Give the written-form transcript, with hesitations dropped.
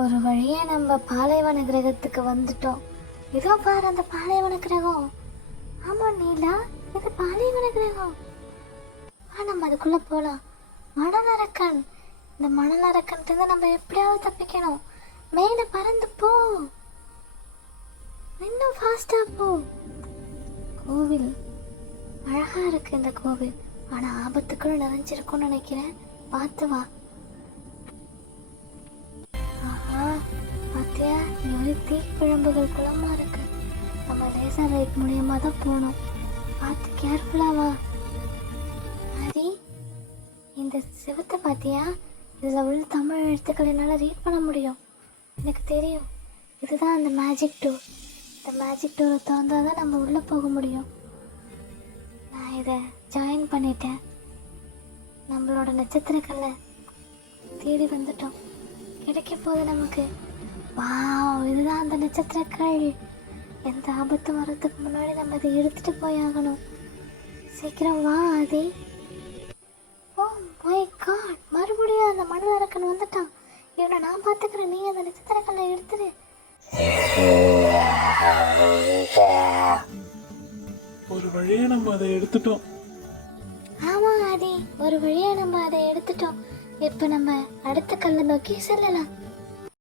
ஒரு வழியா நம்ம பாலைவன கிரகத்துக்கு வந்துட்டோம். இதோ பாரு அந்த பாலைவன கிரகம். ஆமா நீலா, இது பாலைவன கிரகம். நம்ம அதுக்குள்ள போலாம். மணல் அரக்கன், இந்த மணல் அரக்கன்ட்டு நம்ம எப்படியாவது தப்பிக்கணும். மேல பறந்து போ, இன்னும் ஃபாஸ்டா போ. கோவில் அழகா இருக்கு இந்த கோவில், ஆனா ஆபத்துக்குள்ள நிறைஞ்சிருக்கும்னு நினைக்கிறேன். பார்த்து வா. பாத்தியா, இங்க தீக்குழம்புகள் குளமா இருக்கு. நம்ம லேசர் லைட் மூலியமா தான் போகணும். பார்த்து கேர்ஃபுல்லா வா. ஹரி, இந்த சிவத்தை பாத்தியா? இதுல உள்ள தமிழ் எழுத்துக்கள் என்னால ரீட் பண்ண முடியும். எனக்கு தெரியும், இதுதான் அந்த மேஜிக் டோர். இந்த மேஜிக் டோரை திறந்தாதான் நம்ம உள்ள போக முடியும். நான் இதை ஜாயின் பண்ணிட்டேன். நம்மளோட நட்சத்திரக்கல்ல தேடி வந்துட்டோம். கிடைக்க போகுது நமக்கு. வாவ், இதுதான் அந்த நட்சத்திரக்கல். எந்த ஆபத்து வர்றதுக்கு முன்னாடி நம்ம இதை எடுத்துட்டு போய் ஆகணும். சீக்கிரம் வா ஆதி. ஓ மை காட், மறுபடியும் அந்த மணல் அரக்கன் வந்துட்டான். இவனை நான் பார்த்துக்கிறேன், நீ அந்த நட்சத்திரக்கல்லை எடுத்துரு. ஒரு வழியா நம்ம அதை எடுத்துட்டோம். ஆமா ஆதி, ஒரு வழியா நம்ம அதை எடுத்துட்டோம். இப்ப நம்ம அடுத்த கல்லை நோக்கி செல்லலாம்.